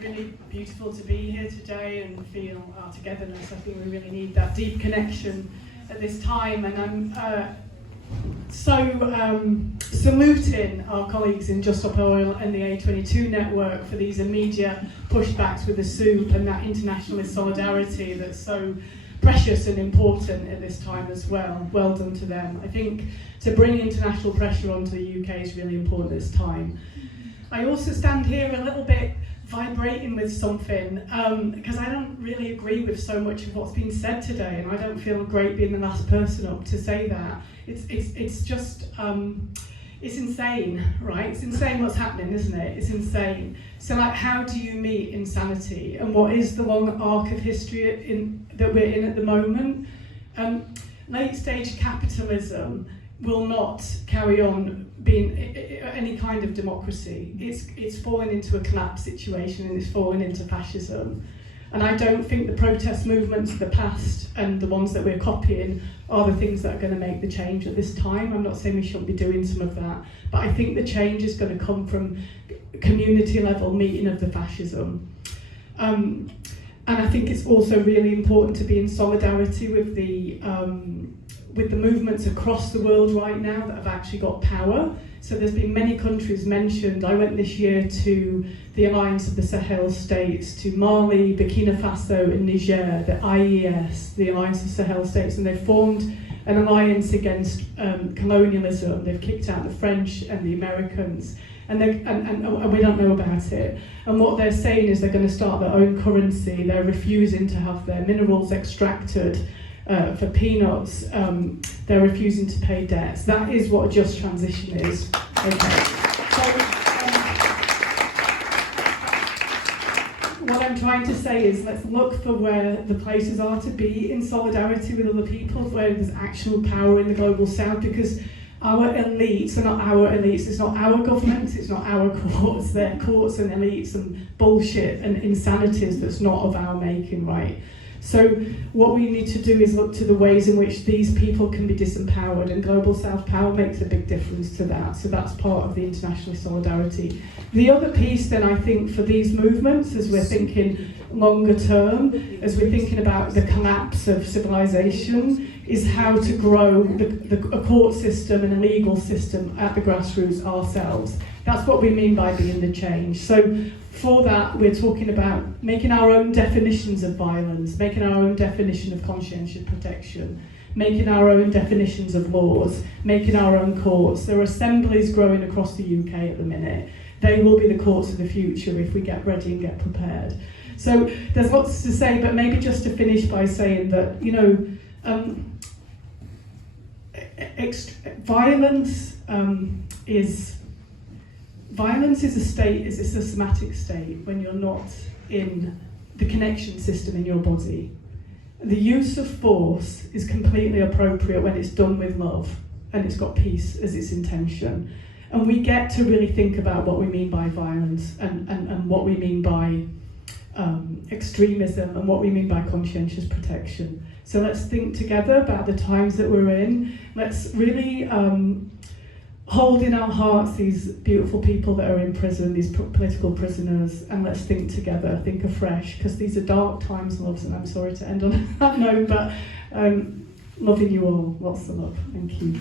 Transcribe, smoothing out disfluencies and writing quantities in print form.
Really beautiful to be here today and feel our togetherness. I think we really need that deep connection at this time, and I'm saluting our colleagues in Just Stop Oil and the A22 network for these immediate pushbacks with the soup and that internationalist solidarity that's so precious and important at this time as well. Well done to them. I think to bring international pressure onto the UK is really important at this time. I also stand here a little bit vibrating with something because I don't really agree with so much of what's been said today, and I don't feel great being the last person up to say that. It's just it's insane, right? It's insane what's happening, isn't it? It's insane. So, like, how do you meet insanity, and what is the long arc of history that we're in at the moment? Late stage capitalism will not carry on being any kind of democracy. It's fallen into a collapse situation, and it's fallen into fascism. And I don't think the protest movements of the past and the ones that we're copying are the things that are going to make the change at this time. I'm not saying we shouldn't be doing some of that, but I think the change is going to come from community level meeting of the fascism. And I think it's also really important to be in solidarity with the movements across the world right now that have actually got power. So there's been many countries mentioned. I went this year to the Alliance of the Sahel States, to Mali, Burkina Faso and Niger, the IES, the Alliance of Sahel States, and they've formed an alliance against colonialism. They've kicked out the French and the Americans, and we don't know about it. And what they're saying is they're going to start their own currency. They're refusing to have their minerals extracted for peanuts. They're refusing to pay debts. That is what a just transition is. Okay. So, what I'm trying to say is, let's look for where the places are to be in solidarity with other people, where there's actual power in the global south, because our elites are not our elites. It's not our governments, it's not our courts. They're courts and elites and bullshit and insanities that's not of our making, right? So what we need to do is look to the ways in which these people can be disempowered, and Global South Power makes a big difference to that. So that's part of the international solidarity. The other piece then, I think, for these movements, as we're thinking longer term, as we're thinking about the collapse of civilization, is how to grow a court system and a legal system at the grassroots ourselves. That's what we mean by being the change. So for that, we're talking about making our own definitions of violence, making our own definition of conscientious protection, making our own definitions of laws, making our own courts. There are assemblies growing across the UK at the minute. They will be the courts of the future if we get ready and get prepared. So there's lots to say, but maybe just to finish by saying that, you know, Violence is a state, is a systematic state when you're not in the connection system in your body. The use of force is completely appropriate when it's done with love and it's got peace as its intention. And we get to really think about what we mean by violence and what we mean by extremism and what we mean by conscientious protection. So let's think together about the times that we're in. Let's really hold in our hearts these beautiful people that are in prison, these political prisoners, and let's think together, think afresh, because these are dark times, loves, and I'm sorry to end on that note, but loving you all, lots of love. Thank you.